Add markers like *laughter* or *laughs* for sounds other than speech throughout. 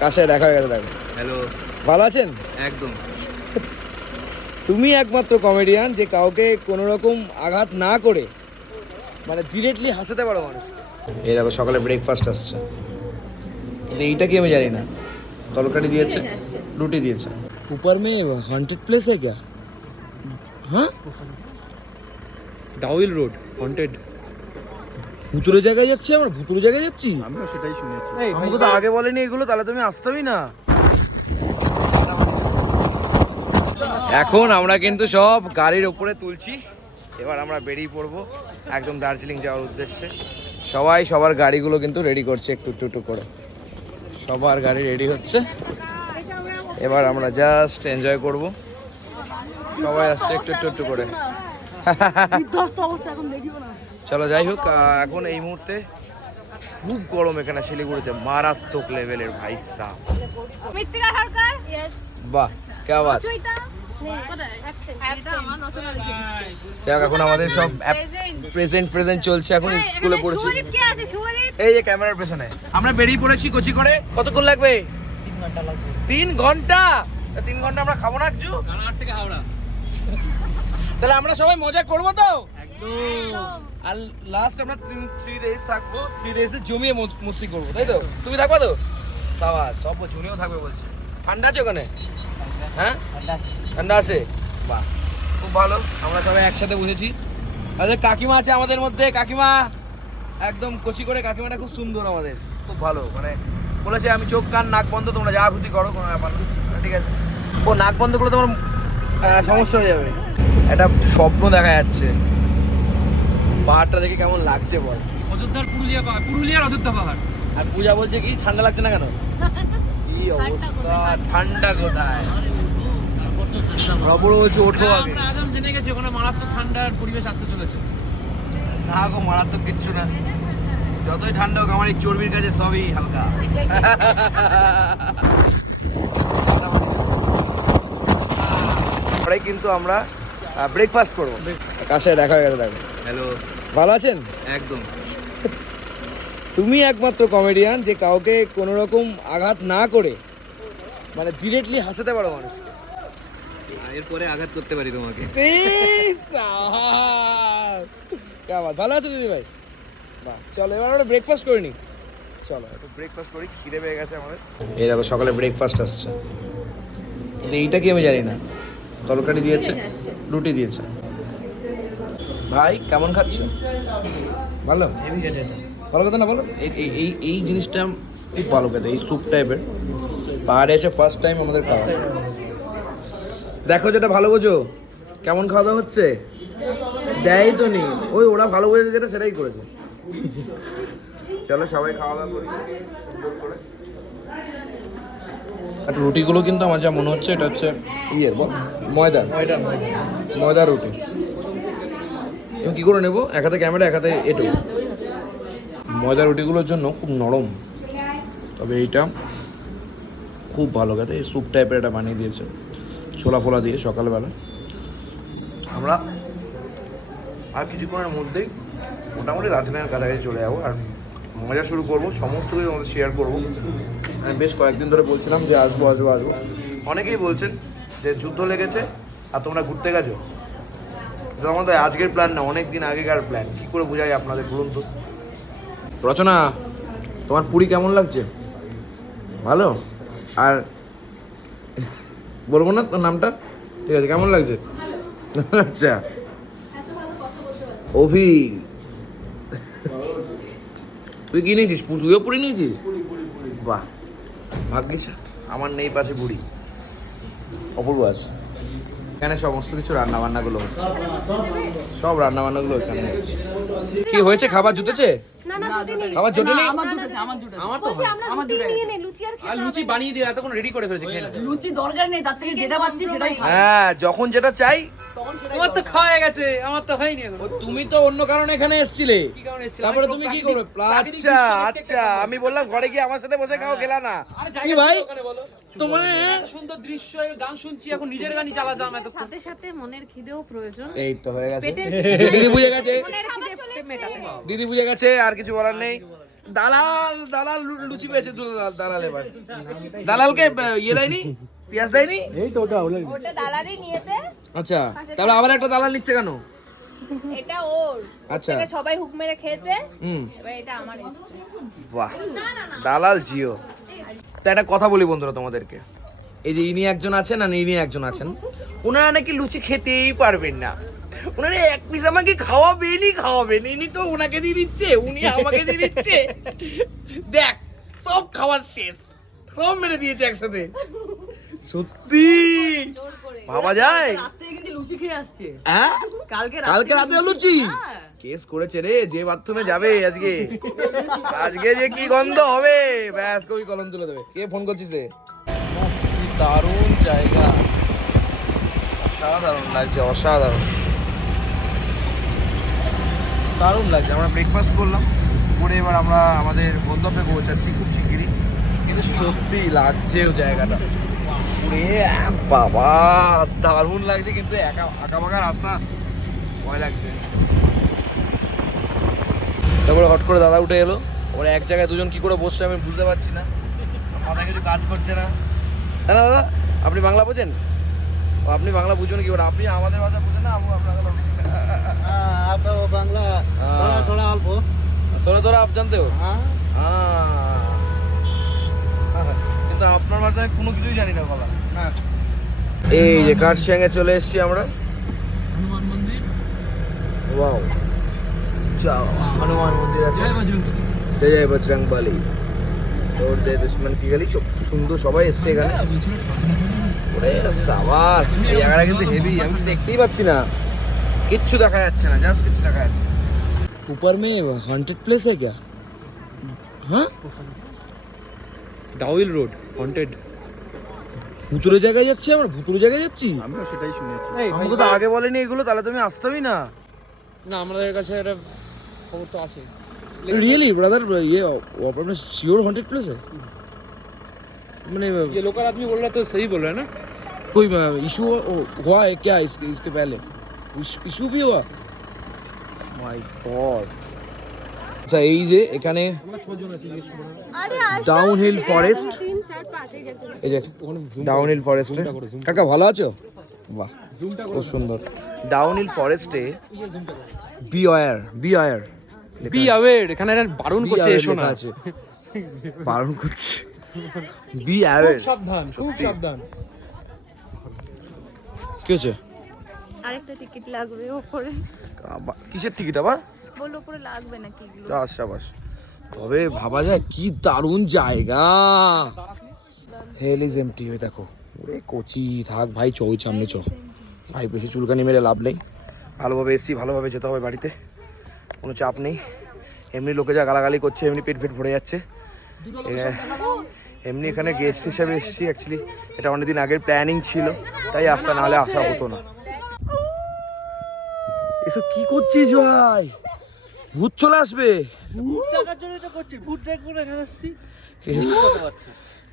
কার সাথে দেখা হয়ে গেছে দেখো হ্যালো ভালো আছেন একদম তুমি একমাত্র কমেডিয়ান যে কাউকে কোনো রকম আঘাত না করে মানে ডিরেক্টলি হাসাতে পারো মানুষকে এই দেখো সকালে ব্রেকফাস্ট আসছে কিন্তু এইটা কি আমি জানি না তরকারি দিয়েছে রুটি দিয়েছে ऊपर में हॉन्टेड प्लेस है क्या हाँ ডাউইল রোড হন্টেড ভুতুরে জায়গায় যাচ্ছি আমরা ভুতুরে জায়গায় যাচ্ছি? আমিও সেটাই শুনেছি। আমাকে তো আগে বলেনি এগুলো তাহলে তুমি আসতেই না। এখন আমরা কিন্তু সব গাড়ির ওপরে তুলছি এবার আমরা বেরিয়ে পড়ব একদম দার্জিলিং যাওয়ার উদ্দেশ্যে। সবাই সবার গাড়িগুলো কিন্তু রেডি করছে একটু একটু একটু করে। সবার গাড়ি রেডি হচ্ছে। এবার আমরা জাস্ট এনজয় করব। সবাই আসছে একটু একটু একটু করে। চলো যাই হোক এখন এই মুহূর্তে খুব গরম এখানে শিলিগুড়িতে মারাত্মক লেভেলের ভাই সাহ মৃত্তিকা সরকার? ইয়েস বাহ কে বাত হোক, এখন আমাদের সব প্রেজেন্ট প্রেজেন্ট চলছে এখন স্কুলে পড়েছি। এই যে ক্যামেরার পেছনে। আমরা বেরিয়ে পড়েছি কোচি করে। কতক্ষণ লাগবে? তিন ঘণ্টা তা তিন ঘণ্টা আমরা খাব না কিছু থেকে হাওড়া। তাহলে আমরা সবাই মজা করব তো? একদম। আর লাস্ট আমরা থ্রি ডেজ থাকব থ্রি ডেজে জমিয়ে মস- মস্তি করব তাই তো? তুমি থাকবা তো? সাবাস সব জুনিও থাকবে বলছে। ঠান্ডা আছে ওখানে? হ্যাঁ? ঠান্ডা আছে। বাহ খুব ভালো। আমরা সবাই একসাথে বসেছি। আচ্ছা কাকিমা আছে আমাদের মধ্যে। কাকিমা একদম কচি করে কাকিমাটা খুব সুন্দর আমাদের। খুব ভালো মানে বলেছে আমি চোখ কান নাক বন্ধ তোমরা যা খুশি করো কোনো ব্যাপার না। ঠিক আছে। ও নাক বন্ধ করলে তোমার সমস্যা হয়ে যাবে। একটা স্বপ্ন দেখা যাচ্ছে। পাহাড়টা দেখে কেমন লাগছে বল? অযোধ্যার পুরুলিয়া পাহাড় পুরুলিয়ার অযোধ্যা পাহাড়। আর পূজা বলছে কি ঠান্ডা লাগছে না কেন? *laughs* কি অবস্থা ঠান্ডা কোথায়? রবর বলছে ওঠো আগে। আমরা আগাম জেনে গেছি ওখানে মারাত্মক ঠান্ডার পরিবেশ আসতে চলেছে। না গো মারাত্মক কিচ্ছু না। যতই ঠান্ডা হোক আমার এই চর্বির কাছে সবই হালকা। *laughs* পরে কিন্তু আমরা ব্রেকফাস্ট করব। কাছে দেখা হয়ে গেছে দেখো। হ্যালো ভালো আছেন? একদম। তুমি একমাত্র কমেডিয়ান যে কাউকে কোনো রকম আঘাত না করে মানে ডিরেক্টলি হাসাতে পারো মানুষকে। এরপরে আঘাত করতে পারি তোমাকে। ভালো আছো দিদি ভাই? বাহ চলো এবার আমরা ব্রেকফাস্ট করে নিই। চলো। একটু ব্রেকফাস্ট করি খিদে পেয়ে গেছে আমাদের। এই দেখো সকালে ব্রেকফাস্ট আসছে। এইটা কি আমি জানি না? তরকারি দিয়েছে রুটি দিয়েছে। ভাই কেমন খাচ্ছ? ভালো? ভালো কথা না বলো? এই এই- জিনিসটা খুব ভালো খেতে এই স্যুপ টাইপের পাহাড়ে এসে ফার্স্ট টাইম আমাদের খাওয়া। দেখো যেটা ভালো বোঝো। কেমন খাওয়া দাওয়া হচ্ছে? দেয় তো নি ওই ওরা ভালো বোঝেছে যেটা সেটাই করেছে। চলো সবাই খাওয়া দাওয়া করি। আর রুটিগুলো কিন্তু আমার যা মনে হচ্ছে এটা হচ্ছে ইয়ের বল ময়দার। ময়দার রুটি। কী করে নেব? এক হাতে ক্যামেরা, এক হাতে এটো ময়দা রুটিগুলোর জন্য খুব নরম। তবে এইটা খুব ভালো খেতে। এই স্যুপ টাইপের এটা বানিয়ে দিয়েছে। ছোলা ফোলা দিয়ে সকালবেলা। আমরা আর কিছুক্ষণের মধ্যেই মোটামুটি রাজনের কাছাকাছি চলে যাব। আর মজা শুরু করব, সমস্ত কিছু আমাদের শেয়ার করব। আমি বেশ কয়েকদিন ধরে বলছিলাম যে আসব আসব আসব। অনেকেই বলছেন যে যুদ্ধ লেগেছে আর তোমরা ঘুরতে গেছো। আমাদের আজকের প্ল্যান না অনেক দিন আগেকার প্ল্যান কী করে বোঝাই আপনাদের বলুন তো? রচনা তোমার পুরী কেমন লাগছে? ভালো? আর বলব না তোর নামটা? ঠিক আছে কেমন লাগছে? আচ্ছা। অভি। তুই কি নিয়েছিস? তুইও পুরি নিয়েছিস? বাহ। ভাগ্যিস আমার নেই পাশে বুড়ি অপূর্ব আছে। এখানে সমস্ত কিছু রান্না বান্নাগুলো হচ্ছে। সব রান্না বান্নাগুলো এখানে হচ্ছে। কি হয়েছে? খাবার জুটেছে? না না খাবার জোটেনি? আমার তো আমরা নে লুচি আর আর খেতে লুচি হবে। বানিয়ে দিয়ে এতক্ষণ রেডি করে ফেলেছে খেয়ে লুচি দরকার নেই তার থেকে যেটা পাচ্ছি সেটাই হ্যাঁ যখন যেটা চাই তোমার তো খাওয়া গেছে আমার তো হয়নি তুমি তো অন্য কারণে এখানে এসেছিলে। কি কারণে এসেছিলে? তারপরে তুমি কি করবে? আচ্ছা আচ্ছা আমি বললাম ঘরে গিয়ে আমার সাথে বসে খাও গেলা না। কি ভাই? তোমার সুন্দর দৃশ্য গান শুনছি এখন নিজের গানই চালাতাম এত সাথে সাথে মনের খিদেও প্রয়োজন। এই তো হয়ে গেছে। *laughs* দিদি বুঝে গেছে। মনের খিদে মেটাতে। হবে দিদি বুঝে গেছে আর কিছু বলার নেই। দালাল দালাল লুচি পেয়েছে দালাল দালাল এবার। দালালকে ইয়ে দেয়নি? পেঁয়াজ দেয়নি? ওটা দালারই নিয়েছে। আচ্ছা তাহলে আবার একটা দালাল নিচ্ছে কেন? এটা ওর। আচ্ছা। সবাই হুক মেরে খেয়েছে। হুম। এবার এটা আমার বাহ দালাল জিও। তা একটা কথা বলি বন্ধুরা তোমাদেরকে। এই যে ইনি একজন আছেন আর ইনি একজন আছেন। ওনারা নাকি লুচি খেতেই পারবেন না। ওনারা এক পিস আমাকে খাওয়াবেনই খাওয়াবেন। ইনি তো ওনাকে দিয়ে দিচ্ছে উনি আমাকে দিয়ে দিচ্ছে। দেখ সব খাওয়ার শেষ। সব মেরে দিয়েছে একসাথে। সত্যি? ভাবা যায়? রাতে কিন্তু লুচি খেয়ে আসছে। হ্যাঁ কালকে কালকে রাতে লুচি? হ্যাঁ। কেস করেছে রে, যে বাথরুমে যাবে আজকে। আজকে যে কি গন্ধ হবে? ব্যাস, কবি কলম তুলে দেবে। কে ফোন করছিস রে? দারুণ জায়গা। অসাধারণ লাগছে, অসাধারণ। দারুণ লাগছে, আমরা ব্রেকফাস্ট করলাম। করে এবার আমরা আমাদের গন্তব্যে পৌঁছাচ্ছি খুব শিগগিরই। কিন্তু সত্যি লাগছে জায়গাটা। পুরে বাবা, দারুণ লাগছে, কিন্তু একা আঁকা রাস্তা ভয় লাগছে। তারপরে হট করে দাদা উঠে এলো। ওরে এক জায়গায় দুজন কি করে বসছে আমি বুঝতে পারছি না। মাথায় কিছু কাজ করছে না। না দাদা আপনি বাংলা বোঝেন? ও আপনি বাংলা বুঝবেন কি করে? আপনি আমাদের ভাষা বুঝেন না আমি হ্যাঁ, আপনার বাংলা। হ্যাঁ। থোড়া থোড়া অল্প। থোড়া থোড়া আপ জানতে হ্যাঁ। কিন্তু আপনার ভাষায় কোনো কিছুই জানি না বাবা। এই যে কাঠ চলে এসেছি আমরা। হনুমান মন্দির। ওয়াও। হনুমান মন্দির আছে জয় জয় বজরং বলি তোর জয় দুশ্মন কি গেলি খুব সুন্দর সবাই এসছে এখানে ওরে সাবাস এই জায়গাটা কিন্তু হেভি আমি তো দেখতেই পাচ্ছি না কিচ্ছু দেখা যাচ্ছে না জাস্ট কিচ্ছু দেখা যাচ্ছে ऊपर में हॉन्टेड प्लेस है क्या हाँ ডাউইল রোড হন্টেড ভুতুরে জায়গায় যাচ্ছি আমরা ভুতুরে জায়গায় যাচ্ছি আমিও সেটাই শুনেছি আমাকে তো আগে বলেনি এগুলো তাহলে তুমি আসতেই না না আমাদের কাছে একটা খবর তো আছে रियली ब्रदर ये ऊपर में श्योर हॉन्टेड प्लेस है मैंने ये लोकल आदमी बोल रहा तो सही बोल रहा है ना कोई इशू हुआ है क्या इसके इसके पहले इशू भी हुआ মাই গড আচ্ছা এই যে এখানে আরে ডাউন হিল ফরেস্ট তিন চার পাঁচ এই যে এই যে ডাউন হিল ফরেস্টে কাকা ভালো আছো বাহ খুব সুন্দর ডাউন হিল ফরেস্টে B war B war be aware এখানে *laughs* বারণ করছে এসো না। আছে। বারণ করছে। বি অ্যাওয়ার সাবধান খুব সাবধান। কি হচ্ছে? আরেকটা টিকিট লাগবে ওপরে। কিসের টিকিট আবার? বলল ওপরে লাগবে নাকি এগুলো? বাস সাবাস। তবে ভাবা যায় কি দারুণ জায়গা। হেল ইজ এমটি হয়ে দেখো। ওরে কোচি থাক ভাই চ সামনে চ ভাই বেশি চুলকানি মেরে লাভ নেই। ভালোভাবে এসছি ভালোভাবে যেতে হবে বাড়িতে। কোনো চাপ নেই। এমনি লোকে যা গালাগালি করছে এমনি পেট ফেট ভরে যাচ্ছে। এমনি এখানে গেস্ট হিসেবে এসেছি অ্যাকচুয়ালি এটা অনেকদিন আগের প্ল্যানিং ছিল তাই আসা নাহলে আসা হতো না। এসব কি করছিস ভাই? ভূত চলে আসবে। টাকার জন্য এটা করছি ফুড ট্র্যাক করে এখানে আসছি।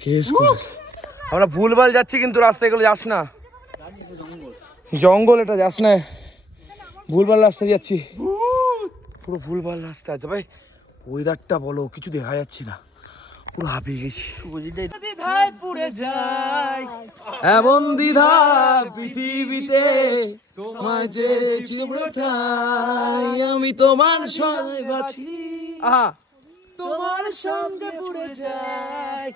কেস কেস আমরা ভুলভাল যাচ্ছি কিন্তু রাস্তায় এগুলো যাস না। জঙ্গল। এটা যাস না। ভুলভাল রাস্তায় যাচ্ছি। পুরো ভুলভাল রাস্তা আছে। ভাই ওয়েদারটা বলো কিছু দেখা যাচ্ছে না। পুরো হাঁপিয়ে গেছি। এমন দ্বিধা পৃথিবীতে চেয়েছি আমি তোমার সঙ্গে বাঁচি আহা। তোমার সঙ্গে পুড়ে যায়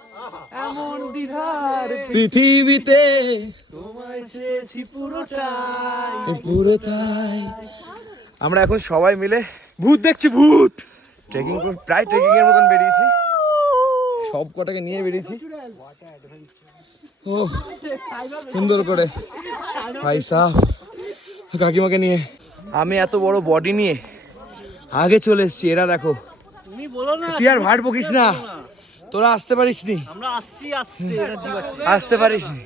এমন দ্বিধার পৃথিবীতে। তোমায় চেয়েছি পুরোটাই। পুরো তাই আমরা এখন সবাই মিলে ভূত দেখছি ভূত! ট্রেকিং প্রায় ট্রেকিং এর মতন বেরিয়েছি। সব কটাকে নিয়ে বেরিয়েছি। ও সুন্দর করে। ভাই সাহ কাকিমাকে নিয়ে। আমি এত বড় বডি নিয়ে আগে চলে এসছি এরা দেখো। তুমি বলো না তুই আর ভাট বকিস না। তোরা আসতে পারিস নি আমরা আসছি আসছি এনার্জি আছে। আসতে পারিস নি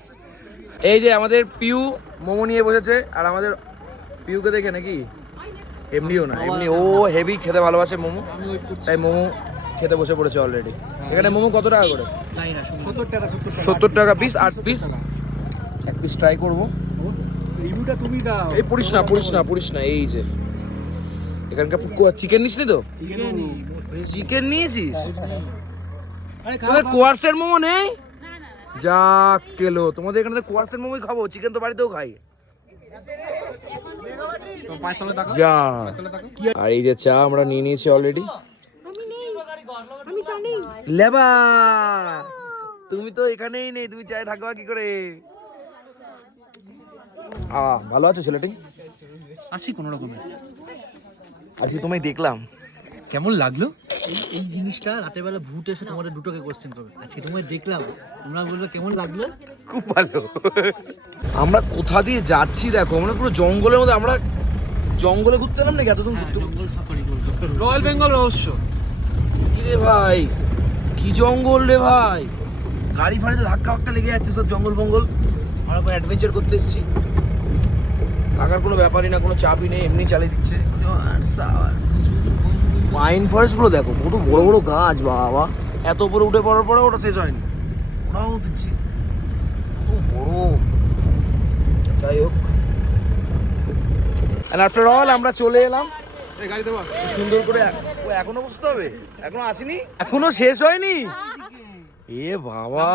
এই যে আমাদের পিউ মোমো নিয়ে বসেছে আর আমাদের পিউকে দেখে নাকি? এমনিও না। এমনি ও হেভি খেতে ভালোবাসে মোমো। তাই মোমো খেতে বসে পড়েছে অলরেডি এখানে মোমো কত টাকা করে? সত্তর টাকা পিস আট পিস এক পিস ট্রাই করব। রিভিউটা তুমি দাও। এই পড়িস না পড়িস না পড়িস না এই যে। এখানকার চিকেন নিস নি তো? চিকেন নিয়েছিস? তোমাদের কোয়ার্সের মোমো নেই? যা কেলো তোমাদের এখানে কোয়ার্সের মোমোই খাব চিকেন তো বাড়িতেও খাই। আর এই যে চা আমরা নিয়ে নিয়েছি অলরেডি লেবা তুমি তো এখানেই নেই তুমি চায় থাকবা কি করে? আ ভালো আছো ছেলেটি? আসি কোনো রকমের আজকে তোমায় দেখলাম। কেমন লাগল? এই এই জিনিসটা রাতের বেলা ভূত এসে তোমাদের দুটোকে কোশ্চেন করবে। আজকে তোমায় দেখলাম তোমরা বলবে কেমন লাগল? খুব ভালো। আমরা কোথা দিয়ে যাচ্ছি দেখো আমরা পুরো জঙ্গলের মধ্যে আমরা জঙ্গলে ঘুরতে এলাম নাকি এতদিন ঘুরতে? জঙ্গল সাফারি করব। রয়্যাল বেঙ্গল রহস্য। কি রে ভাই? কি জঙ্গল রে ভাই? গাড়ি ফাড়িতে ধাক্কা ফাক্কা লেগে যাচ্ছে সব জঙ্গল ফঙ্গল। আমরা কোনো অ্যাডভেঞ্চার করতে এসেছি। টাকার কোনো ব্যাপারই না কোনো চাপই নেই এমনি চালিয়ে দিচ্ছে। পাইন ফরেস্টগুলো দেখো কত বড় বড় গাছ বাবা। এত উপরে উঠে পড়ার পরে ওটা শেষ হয়নি। ওটাও দিচ্ছি। কত বড়। যাই হোক। আফটার অল আমরা চলে এলাম। সুন্দর করে ও এখনও বুঝতে হবে? এখনও আসেনি? এখনও শেষ হয়নি? এ বাবা।